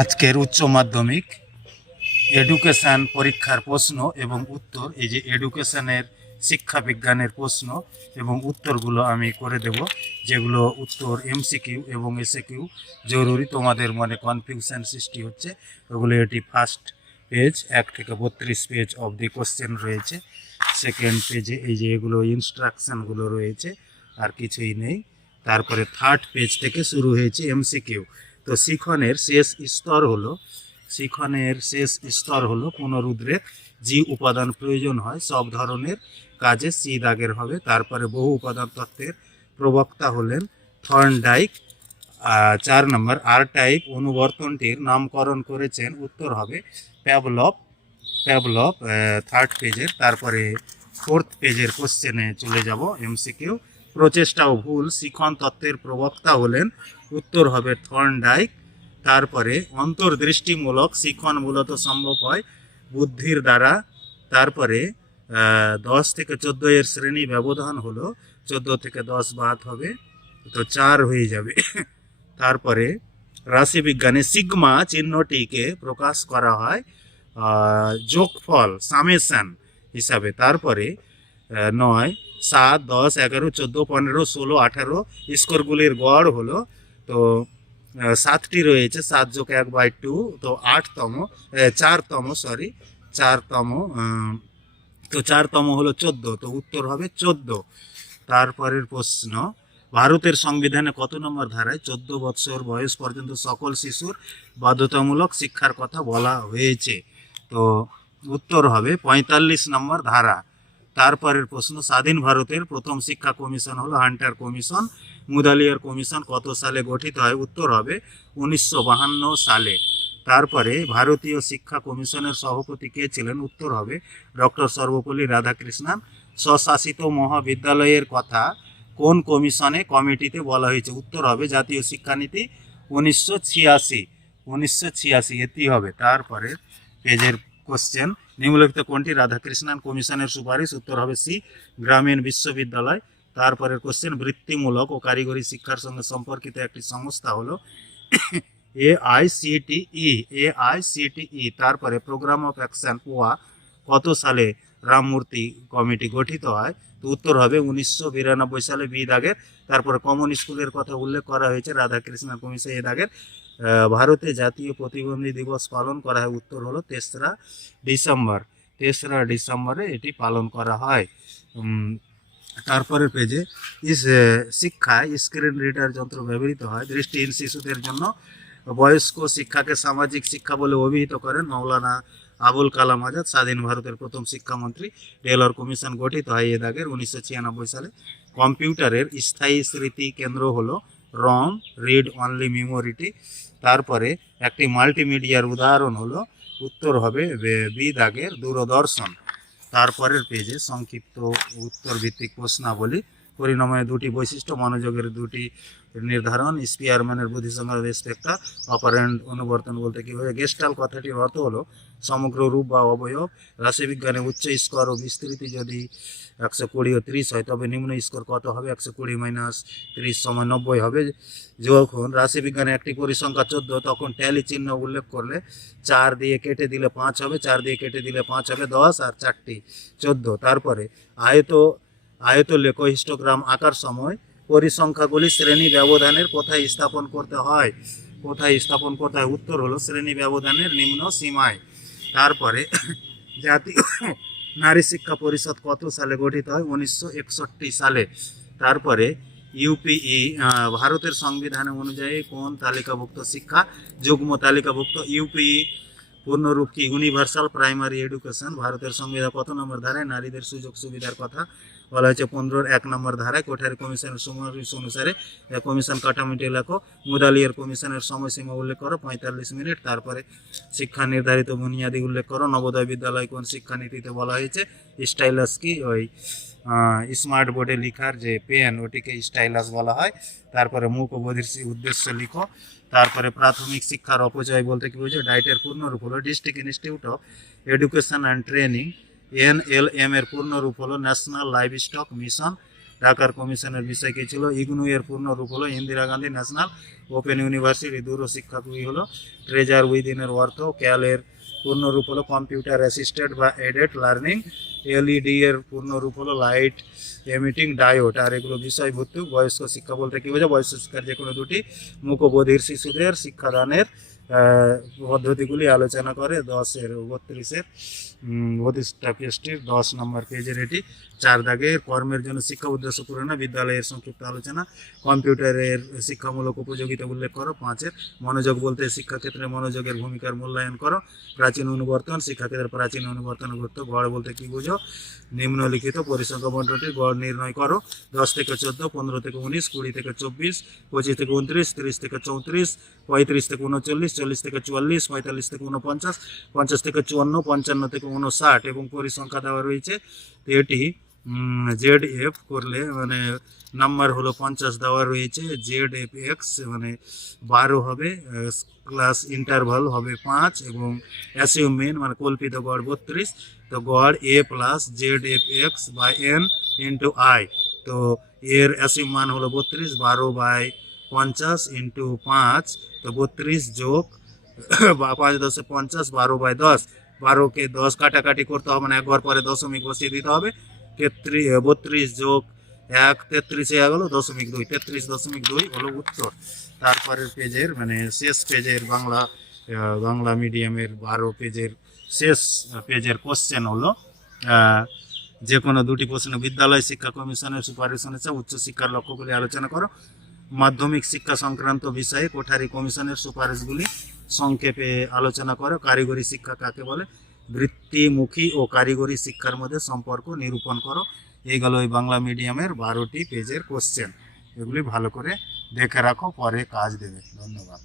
আজকের উচ্চ মাধ্যমিক এডুকেশন পরীক্ষার প্রশ্ন এবং উত্তর, এই যে এডুকেশনের শিক্ষা বিজ্ঞানের প্রশ্ন এবং উত্তরগুলো আমি করে দেব, যেগুলো উত্তর এমসিকিউ এবং এসএকিউ জরুরি। তোমাদের মনে কনফিউশন সৃষ্টি হচ্ছে ওগুলো, এটি ফার্স্ট পেজ 1 থেকে 32 পেজ অবধি কোশ্চেন রয়েছে। সেকেন্ড পেজে এই যে এগুলো ইনস্ট্রাকশানগুলো রয়েছে, আর কিছুই নেই। তারপরে থার্ড পেজ থেকে শুরু হয়েছে এমসিকিউ। তো শিখনের শেষ স্তর হলো পুনরুদ্রেক। যে উপাদান প্রয়োজন হয় সব ধরনের কাজে সি দাগের হবে। তারপরে বহু উপাদান তত্ত্বের প্রবক্তা হলেন থর্নডাইক। 4 নম্বর, আর টাইপ অনুবর্তনটির নামকরণ করেছেন, উত্তর হবে প্যাভলভ। থার্ড পেজের। তারপরে ফোর্থ পেজের কোশ্চেনে চলে যাব এমসিকিউ। প্রচেষ্টা ও ভুল শিখন তত্ত্বের প্রবক্তা হলেন, উত্তর হবে থর্নডাইক। তারপরে অন্তর্দৃষ্টিমূলক শিখন মূলত সম্ভব হয় বুদ্ধির দ্বারা। তারপরে 10 থেকে 14 এর শ্রেণী ব্যবধান হলো 14 থেকে 10 বাদ হবে, তো 4 হয়ে যাবে। তারপরে রাশিবিজ্ঞানে সিগমা চিহ্নটিকে প্রকাশ করা হয় যোগফল সামেশন হিসাবে। তারপরে 9, 7, 10, 11, 14, 15, 16, 18 স্কোরগুলির গড় হলো, তো 7টি রয়েছে, 7 যোগ 1/2, তো 8তম, 4তম, তো 4তম হলো 14, তো উত্তর হবে 14। তারপরের প্রশ্ন, ভারতের সংবিধানে কত নম্বর ধারায় 14 বৎসর বয়স পর্যন্ত সকল শিশুর বাধ্যতামূলক শিক্ষার কথা বলা হয়েছে? তো উত্তর হবে 45 নম্বর ধারা। তারপরের প্রশ্ন, স্বাধীন ভারতের প্রথম শিক্ষা কমিশন হলো হান্টার কমিশন। মুদালিয়ার কমিশন কত সালে গঠিত হয়? উত্তর হবে 1952 সালে। তারপরে ভারতীয় শিক্ষা কমিশনের সভাপতি কে ছিলেন? উত্তর হবে ডক্টর সর্বপল্লী রাধাকৃষ্ণন। স্বশাসিত মহাবিদ্যালয়ের কথা কোন কমিটিতে বলা হয়েছে? উত্তর হবে জাতীয় শিক্ষানীতি 1986। এটি হবে। তারপরে পেজের কোশ্চেন, নিম্নলিখিত কোনটি রাধাকৃষ্ণন কমিশনের সুপারিশ? উত্তর হবে সি, গ্রামীণ বিশ্ববিদ্যালয়। তারপরের কোশ্চেন, বৃত্তিমূলক ও কারিগরি শিক্ষার সঙ্গে সম্পর্কিত একটি সংস্থা হলো এআইসিটিই। তারপরে প্রোগ্রাম অফ অ্যাকশন পোয়া কত সালে রামমূর্তি কমিটি গঠিত হয়? তো উত্তর হবে 1992 সালে, বি দাগের। তারপরে কমন স্কুলের কথা উল্লেখ করা হয়েছে রাধাকৃষ্ণন কমিশন, এ দাগের। ভারতে জাতীয় প্রতিবন্ধী দিবস পালন করা হয়, উত্তর হলো 3রা ডিসেম্বর। 3রা ডিসেম্বরে এটি পালন করা হয়। তারপরের পেজে শিক্ষায় স্ক্রিন রিডার যন্ত্র ব্যবহৃত হয় দৃষ্টিহীন শিশুদের জন্য। বয়স্ক শিক্ষাকে সামাজিক শিক্ষা বলে অভিহিত করেন মৌলানা আবুল কালাম আজাদ, স্বাধীন ভারতের প্রথম শিক্ষামন্ত্রী। টেলর কমিশন গঠিত হয়, এ দাগের, 1996 সালে। কম্পিউটারের স্থায়ী স্মৃতি কেন্দ্র হলো রম, রিড অনলি মেমোরিটি। তারপরে একটি মাল্টিমিডিয়ার উদাহরণ হলো, উত্তর হবে বি দাগের, দূরদর্শন। তারপরের পেজে সংক্ষিপ্ত উত্তর ভিত্তিক প্রশ্নাবলী। পরিণামে দুটি বৈশিষ্ট্য, মনোযোগের দুটি নির্ধারণ, স্পিয়ারম্যানের বুদ্ধিসংখ্যার রেসপেক্টার, অপারেন্ট অনুবর্তন বলতে কি হয়? গেস্টাল কথাটির অর্থ হলো সমগ্র রূপ বা অবয়ব। রাশিবিজ্ঞানে উচ্চ স্কোর ও বিস্তৃতি যদি 120 ও 30 হয়, তবে নিম্ন স্কোর কত হবে? 120 - 30 = 90 হবে। যখন রাশিবিজ্ঞানে একটি পরিসংখ্যা 14, তখন ট্যালি চিহ্ন উল্লেখ করলে 4 দিয়ে কেটে দিলে 5 হবে, 4 দিয়ে কেটে দিলে 5 হবে 10, আর 4টি 14। তারপরে আয়তলেখ হিস্টোগ্রাম আঁকার সময় পরিসংখ্যাগুলি শ্রেণী ব্যবধানের কোথায় স্থাপন করতে হয়? উত্তর হলো শ্রেণী ব্যবধানের নিম্ন সীমায়। তারপরে জাতীয় নারী শিক্ষা পরিষদ কত সালে গঠিত হয়? 1961 সালে। তারপরে ইউপিই ভারতের সংবিধান অনুযায়ী কোন তালিকাভুক্ত শিক্ষা? যুগ্ম তালিকাভুক্ত। ইউপিই পূর্ণরূপ কি? Universal primary education. ভারতের সংবিধান কত নম্বর ধারায় নারীদের সুযোগ সুবিধার কথা বলা হয়েছে? 15-র 1 নম্বর ধারায়। কোঠারি কমিশনের সুপারিশ অনুসারে কমিশন কাঠামোটি লেখো। মুদালিয়ার কমিশনের সময়সীমা উল্লেখ করো, 45 মিনিট। তারপরে শিক্ষা নির্ধারিত বুনিয়াদি উল্লেখ করো। নবোদয় বিদ্যালয় কোন শিক্ষানীতিতে বলা হয়েছে? স্টাইলাস কি? ওই স্মার্ট বোর্ডে লেখার যে পেন, ওটিকে স্টাইলাস বলা হয়। তারপরে মুখ ও বধির উদ্দেশ্য লিখো। তারপরে প্রাথমিক শিক্ষার অপচয় বলতে কি বোঝো? ডায়েটের পূর্ণরূপ হলো district institute of education and training. NLM এর পূর্ণরূপ হলো ন্যাশনাল লাইভ স্টক মিশন। ঢাকার কমিশনের বিষয় কী ছিল? ইগনু এর পূর্ণ রূপ হলো Indira Gandhi National Open University. দূরশিক্ষাগুলি হলো ট্রেজার উইদিনের অর্থ। ক্যালের পূর্ণ রূপ হলো কম্পিউটার অ্যাসিস্টেড বা এডেড লার্নিং। এলইডি এর পূর্ণ রূপ হলো লাইট এমিটিং ডায়োড। আর এগুলো বিষয়ভিত্তিক। বয়স্ক শিক্ষা বলতে কী বোঝায়? বয়স্ক শিক্ষার যে কোনো দুটি মুখবধির শিশুদের শিক্ষাদানের পদ্ধতিগুলি আলোচনা করে। 10-32 প্রতিষ্ঠা পেজটির 10 নম্বর পেজের এটি 4 দাগের। কর্মের জন্য শিক্ষা উদ্দেশ্য পূরণে বিদ্যালয়ের সংক্ষিপ্ত আলোচনা। কম্পিউটারের শিক্ষামূলক উপযোগিতা উল্লেখ করো। 5 মনোযোগ বলতে শিক্ষাক্ষেত্রে মনোযোগের ভূমিকার মূল্যায়ন করো। প্রাচীন অনুবর্তন শিক্ষাক্ষেত্রে প্রাচীন অনুবর্তনের গুরুত্ব। গড় বলতে কি বুঝো? নিম্নলিখিত পরিসংখ্যা বন্টনটির গড় নির্ণয় করো। 10 থেকে 14, 15 থেকে 19, 20 থেকে 24, 25 থেকে 29, 30 থেকে 34, 35 থেকে 39, 40 থেকে 44, 45 থেকে 49, 50 থেকে 54, 55 থেকে 59 এবং পরিসংখ্যা দেওয়া রয়েছে। তো এটি জেড এফ করলে মানে নাম্বার হলো 50 দেওয়া রয়েছে। জেড এফ এক্স মানে 12 হবে, ক্লাস ইন্টারভাল হবে 5 এবং অ্যাসিউমেন মানে কল্পিত গড় 32। তো গড় A plus Z F X by N into I. তো এর অ্যাসিউম মান হলো 32, 12/50 ইন্টু 5। তো 32 যোগ 5 10 50, 12/10। 12কে 10 কাটাকাটি করতে হবে না, একবার পরে দশমিক বসিয়ে দিতে হবে। 32 যোগ 1 33 হয়ে গেল 0.2। 33.2 হলো উত্তর। তারপরের পেজের মানে শেষ পেজের বাংলা মিডিয়ামের 12 পেজের শেষ পেজের কোশ্চেন হলো যে কোনো দুটি প্রশ্ন। বিদ্যালয় শিক্ষা কমিশনের সুপারিশ অনুসারে উচ্চশিক্ষার লক্ষ্যগুলি আলোচনা করো। মাধ্যমিক শিক্ষা সংক্রান্ত বিষয়ে কোঠারি কমিশনের সুপারিশগুলি সংক্ষেপে আলোচনা করো। কারিগরি শিক্ষা কাকে বলে? বৃত্তিমুখী ও কারিগরি শিক্ষার মধ্যে সম্পর্ক নিরূপণ করো। এই গেল ওই বাংলা মিডিয়ামের 12টি পেজের কোশ্চেন। এগুলি ভালো করে দেখে রাখো, পরে কাজ দেবে। ধন্যবাদ।